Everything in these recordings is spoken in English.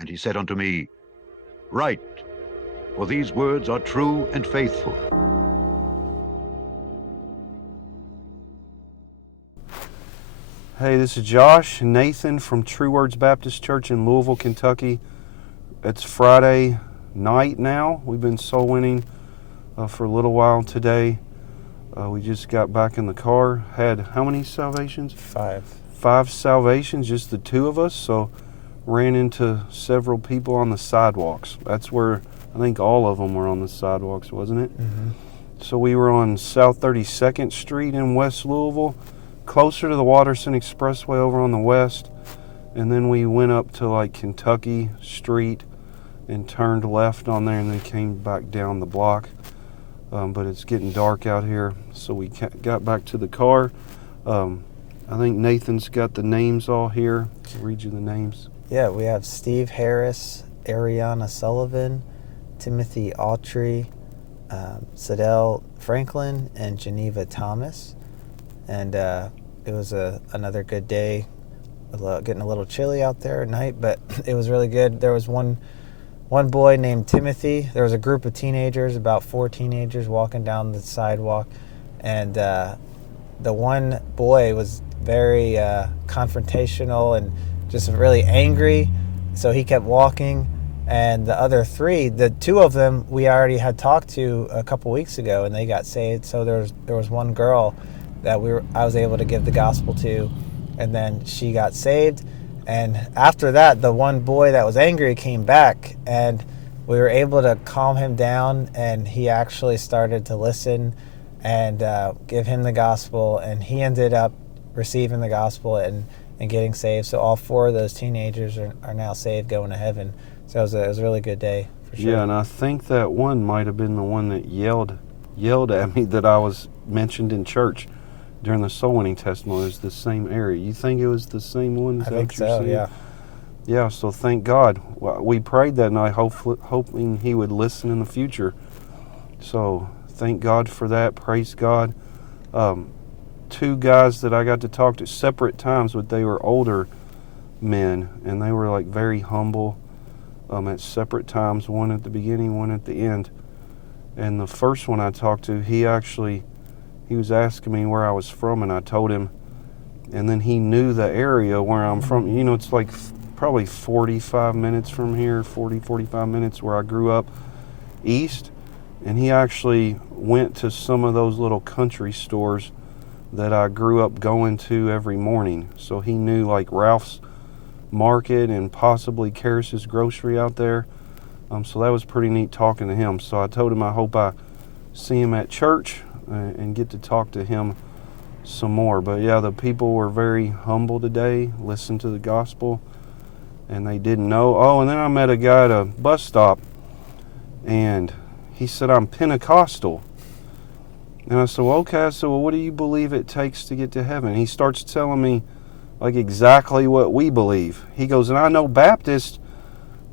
And he said unto me, Write, for these words are true and faithful. Hey, this is Josh and Nathan from True Words Baptist Church in Louisville, Kentucky. It's Friday night now. We've been soul winning for a little while today. We just got back in the car. Had how many salvations? 5. 5 salvations, just the 2 of us. So ran into several people on the sidewalks. That's where I think all of them were on the sidewalks, wasn't it? Mm-hmm. So we were on South 32nd Street in West Louisville, closer to the Watterson Expressway over on the west, and then we went up to like Kentucky Street and turned left on there and then came back down the block. But it's getting dark out here, so we got back to the car. I think Nathan's got the names all here. I'll read you the names. Yeah, we have Steve Harris, Ariana Sullivan, Timothy Autry, Sadell Franklin, and Geneva Thomas. And it was another good day. Getting a little chilly out there at night, but it was really good. There was one boy named Timothy. There was a group of teenagers, about 4 teenagers, walking down the sidewalk, and the one boy was very confrontational and just really angry, so he kept walking. And the other 3, the 2 of them we already had talked to a couple weeks ago, and they got saved. So there was one girl that I was able to give the gospel to, and then she got saved. And after that, the one boy that was angry came back, and we were able to calm him down, and he actually started to listen and give him the gospel, and he ended up receiving the gospel and getting saved. So all 4 of those teenagers are now saved, going to heaven. So it was a really good day, for sure. Yeah, and I think that one might have been the one that yelled at me that I was mentioned in church during the soul winning testimony. It's the same area. You think it was the same one? I think so, yeah. Yeah, so thank God. We prayed that night, hoping he would listen in the future. So thank God for that. Praise God. 2 guys that I got to talk to separate times, but they were older men, and they were like very humble at separate times, one at the beginning, one at the end. And the first one I talked to, he was asking me where I was from, and I told him, and then he knew the area where I'm from. You know, it's like probably 45 minutes from here, 45 minutes where I grew up east. And he actually went to some of those little country stores that I grew up going to every morning. So he knew like Ralph's Market and possibly Karas's Grocery out there. So that was pretty neat talking to him. So I told him I hope I see him at church and get to talk to him some more. But yeah, the people were very humble today, listened to the gospel, and they didn't know. Oh, and then I met a guy at a bus stop, and he said, I'm Pentecostal. And I said, well, okay. I said, well, what do you believe it takes to get to heaven? He starts telling me like exactly what we believe. He goes, and I know Baptists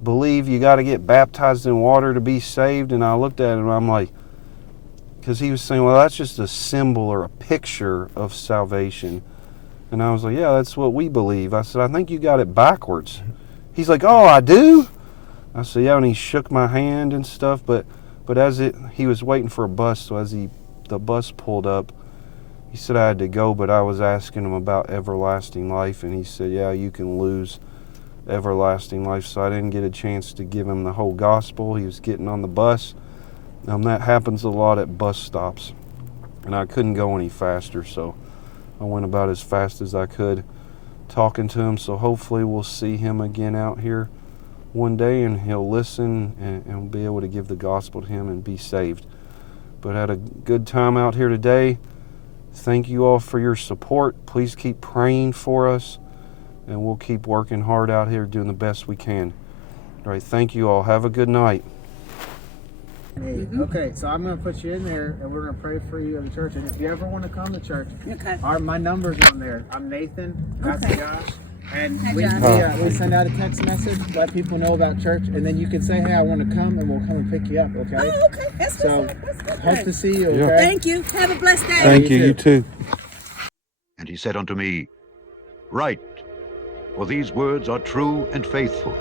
believe you got to get baptized in water to be saved. And I looked at him and I'm like, because he was saying, well, that's just a symbol or a picture of salvation. And I was like, yeah, that's what we believe. I said, I think you got it backwards. He's like, oh, I do? I said, yeah, and he shook my hand and stuff. But he was waiting for a bus, so as the bus pulled up, he said I had to go, but I was asking him about everlasting life, and he said, yeah, you can lose everlasting life. So I didn't get a chance to give him the whole gospel. He was getting on the bus. That happens a lot at bus stops, and I couldn't go any faster, so I went about as fast as I could talking to him. So hopefully we'll see him again out here one day, and he'll listen and be able to give the gospel to him and be saved. But had a good time out here today. Thank you all for your support. Please keep praying for us, and we'll keep working hard out here doing the best we can. All right, thank you all. Have a good night. Okay, so I'm going to put you in there, and we're going to pray for you at the church. And if you ever want to come to church, my number's on there. I'm Nathan. That's Josh. And we send out a text message, let people know about church, and then you can say, hey, I want to come, and we'll come and pick you up, okay? Oh, okay. That's good. Hope to see you, okay? Yeah. Thank you. Have a blessed day. Thank you, you too. And he said unto me, Write, for these words are true and faithful.